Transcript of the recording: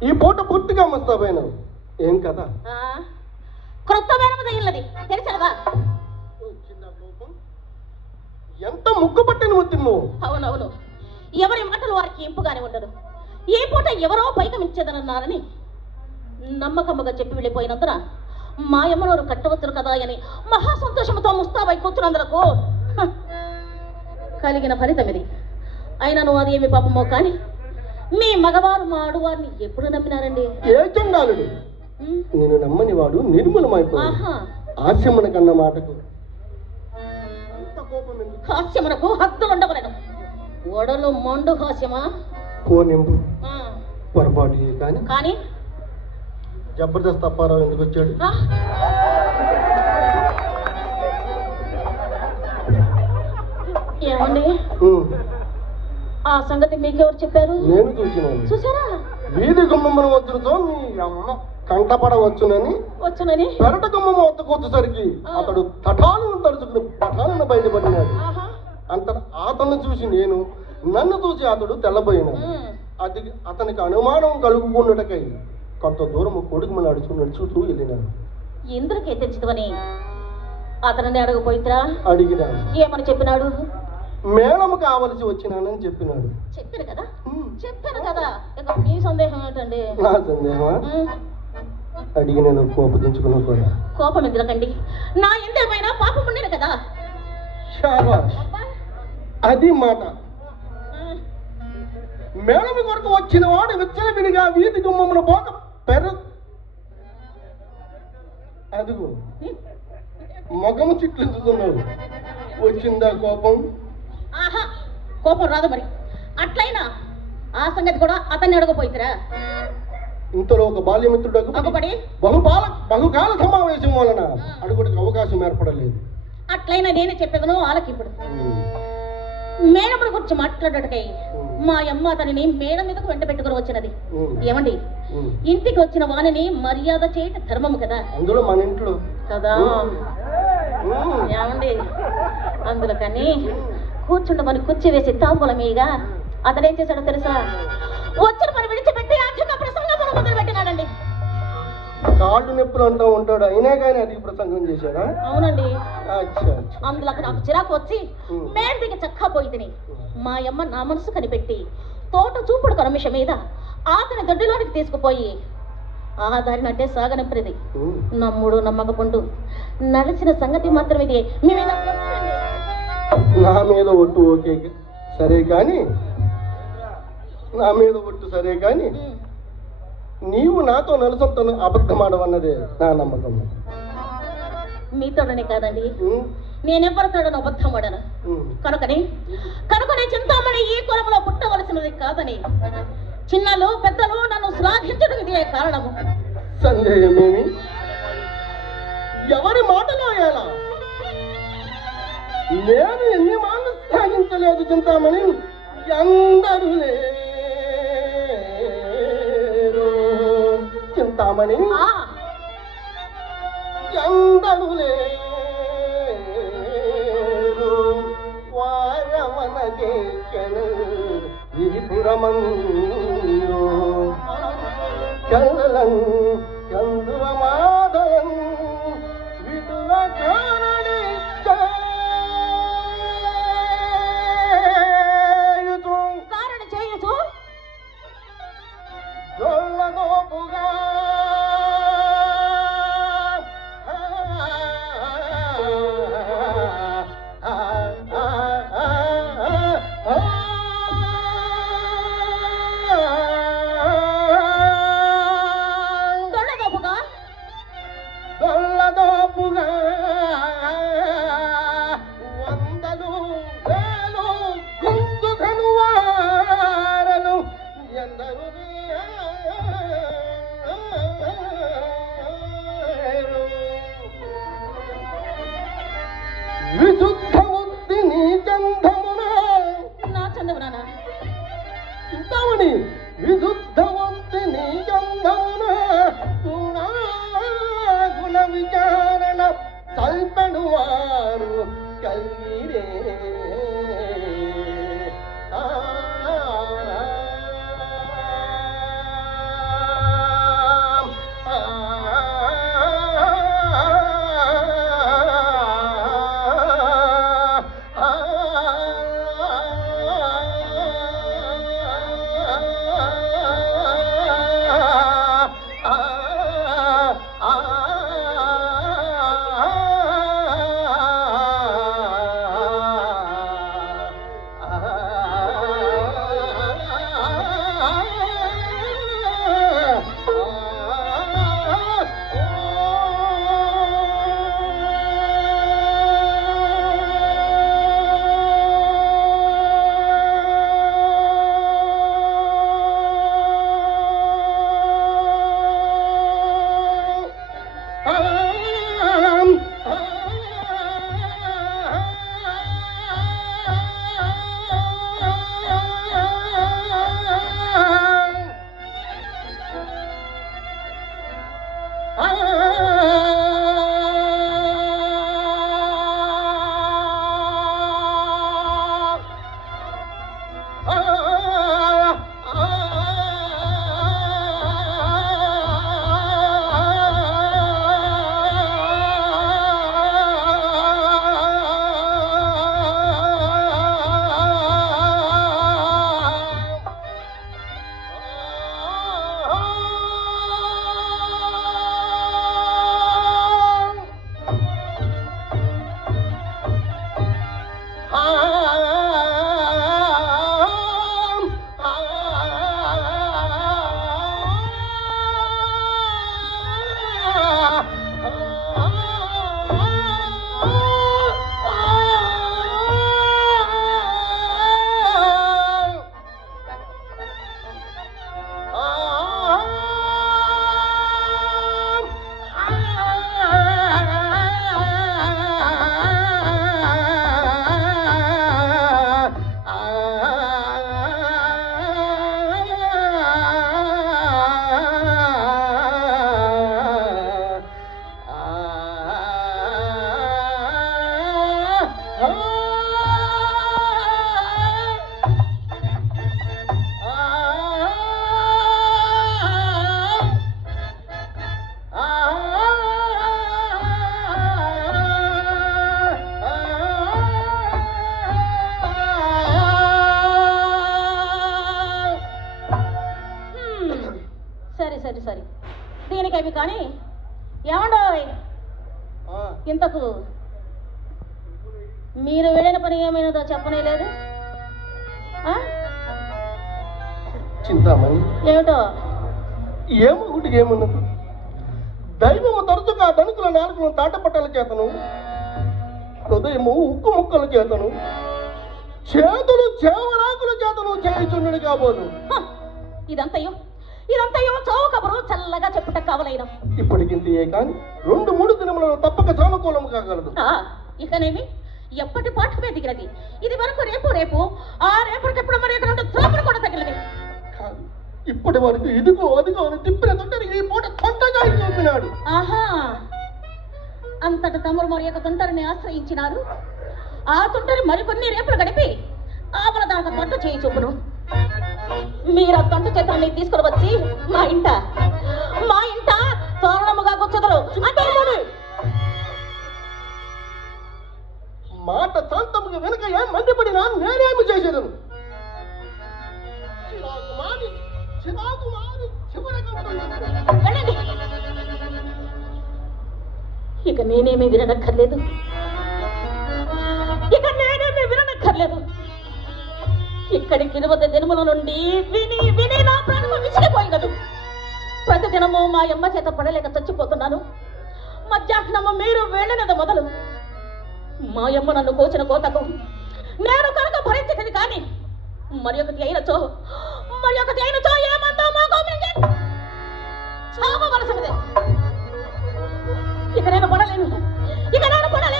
ఈ పూట పూర్తిగా మస్తాపోయినావు ఏం కదా క్రొత్త తగిలినది ఎంత ముగ్గు పట్టిన ముత్తి నువ్వు? అవునవును. ఎవరి మాటలు వారికి ఇంపుగానే ఉండదు. ఏ పూట ఎవరో పైకమించేదనన్నారని నమ్మకమ్మగా చెప్పి వెళ్ళిపోయినందున మా యమ్మనోరు కట్టవచ్చును కదా అని మహా సంతోషంతో ముస్తాబై కూర్చున్నందులకు కలిగిన ఫలితం ఇది అయినను అది ఏమి పాపమో కానీ మీ మగవారు మా ఆడువారిని ఎప్పుడు నమ్మినారండి? ఏ చండాలుడు నేను నమ్మని వాడు నిర్మూలమైపోయాడు. ఆహా. కన్న మాటకు. అంత కోపం ఎందుకు? హాస్యమునకు హద్దులుండవలను ఒడలు మొండు హాస్యమా? కోనింపు. ఆ, పొరపాటు ఏ కానీ. కానీ? జబర్దస్త్ అప్పారావు ఎందుకు వచ్చాడు? ఆ, ఏమండి? ఉమ్, ఆ సంగతి మీకెవరు చెప్పారు? నేను చూసినాను. చూసారా వీధి గుమ్మమ్మను వచ్చుతో మీ అమ్మ కంటపడవచ్చునని వచ్చునని? పెరట గుమ్మమ్మ వద్దకొచ్చేసరికి అతడు తటాలను తడుచుకుని పటాలను బయటపడినాడు అంత అతన్ని చూసి నేను నన్ను చూసి అతడు తెల్లబోయినాడు. ఉమ్, అది అతనికి అనుమానం కలుగుకున్నటకై కొంత దూరం కొడుకు నడుచు నడుచుతూ వెళ్ళినాడు. ఇంద్రకే తెచ్చిదవని అతనిని అడగపోయిద్రా అడిగినాడు. ఏమని చెప్పినాడు? మేళము కావలసి వచ్చినానని చెప్పినాడు. చెప్పాను కదా? "ఉమ్, చెప్పాను కదా. ఇక మీ సందేహం ఏంటండి నా సందేహమా? అడిగి నేను కోపగించుకున్నా కూడా. కోపం ఎందుకండి? నా ఎంతేమైనా పాపం ఉండేది కదా. శాబాష్. అది మాట. మేళము కొరకు వచ్చిన వాడు విచ్చలవిడిగా వీధి గుమ్మమును పోక పెర అదుగు. మొగము చిట్లించుతున్నాడు. వచ్చిందా కోపం? కోపం రాదు మరి. అట్లయినా ఆ సంగతి కూడా అతన్ని అడగపోయిద్దిరా ఇంతలో ఒక బాల్యమిత్రుడకు అగపడి బహుపాల బహుకాల సమావేశం వలన అడుగుడికి అవకాశం ఏర్పడలేదు. అట్లయినా నేనే చెప్పేదను ఆలకిప్పుడు మేడముల గురించి మాట్లాడటకై మా అమ్మ అతనిని మేడ మీదకు వెంట పెట్టుకుని వచ్చినది. ఏమండి. ఇంటికి వచ్చిన వాణిని మర్యాద చేయట ధర్మము కదా? అందులో మన ఇంట్లో. కదా. ఏమండి? అందులో కానీ కూర్చుండమని కుర్చీ వేసి తాంబూల మీద అతనేం చేశాడో తెలుసా? వచ్చిన పని విడిచిపెట్టి అధిక ప్రసంగం మొదలు పెట్టినాడండి. కాళ్ళు నొప్పులు అంటూ ఉంటాడు. అయినా కానీ అధిక ప్రసంగం చేశాడా? అవునండి. అందులో అక్కడ నాకు చిరాకు వచ్చి ఉమ్. మేడ దిగి చక్కా పోయితిని మా అమ్మ నా మనసు కనిపెట్టి తోట చూపుడు కరమిష మీద అతని దొడ్డిలోనికి తీసుకుపోయి ఆ దారిని అంటే సాగనింపనిది. నమ్ముడు నమ్మకపుండు. నడిచిన సంగతి మాత్రం ఇది. మీ మీద. నా మీద ఒట్టు ఓకే సరే కానీ నా మీద ఒట్టు సరే కానీ. నీవు నాతో నలుసొంతను అబద్ధమాడవన్నదే నా నమ్మకం. మీతోడనే కాదండి. నేనెవరితోడను అబద్ధం పడను ఉమ్. కనుకని కనుకనే చింతామణి ఈ కులంలో పుట్టవలసినది కాదని చిన్నలు పెద్దలు నన్ను శ్లాఘించడం ఇదే కారణము. సందేహమేమి? ఎవరి మాటలో ఎలా? నేను ఎన్ని మాటలు సాగించలేదు చింతామణి? అందరూ లేరు చింతామణి అందరూ లేరు వారమన చేకెను ఈ పురమందు విశుద్ధముని విశుద్ధవంతి నీయందమున గుణాగుణ విచారణ తల్పను వారు కలిగిరే. మీరు వెళ్ళిన పని ఏమైనదో చెప్పనే లేదు? చింతామణి. ఏమిటో? ఏమో ఒకటి ఏమన్నది? దైవము తరచుగా ధనుకుల నాలుగులను తాటపట్టల చేతను హృదయము ఉక్కు ముక్కల చేతను చేతులు చేవరాకుల చేతను చేయుచుండడు కాబోదు! ఇదంతయో? ఇదంతయో చావు కబురు చల్లగా చెప్పుట కావలేను. ఇప్పటికింతయే కాని రెండు మూడు దినములలో తప్పక సానుకూలము కాగలదు. ఇకనేమి? ఎప్పటి పాఠమే దిగినది? ఇది వరకు రేపు రేపు. ఆ రేపటికెప్పుడు మరి ఇక్కడ రెండు త్రోపులు కూడా తగిలినది కాదు ఇప్పటి వరకు ఇదిగో అదిగో అని తిప్పిన తొంటరి ఈ పూట తొంటగా చూపినాడు. ఆహా! అంతట తమరు మరి యొక్క తుంటరిని ఆశ్రయించినారు. ఆ తుంటరి మరికొన్ని రేపులు గడిపి ఆపల దాకా తొట్టు చేయి చూపును. మీరు ఆ తొట్టు చేతులని తీసుకుని వచ్చి మా ఇంట మా ఇంట తోరణముగా కూర్చుదరు. అంటే మాట శాంతముగా వెనుక ఏం మండిపడినా నేనేమి చేసేదను? చిరాకు చిరాకు ఇక నేనేమి విననక్కర్లేదు. ఇక నేనేమి విననక్కర్లేదు. ఇక్కడికి ఇరవై దినముల నుండి విని విని నా ప్రాణము విసిగిపోయినదు ప్రతి దినము మా అమ్మ చేత పడలేక చచ్చిపోతున్నాను. మధ్యాహ్నము మీరు వెళ్ళినది మొదలు. మా అమ్మ నన్ను కోచిన కోతకు నేను కనుక భరించేది కానీ మరి ఒకటి అయినచో మరి ఒకటి అయినచో ఏమంతా మా గోపించి చావవలసినదే. ఇక నేను పడలేను. ఇక నేను పడలేను.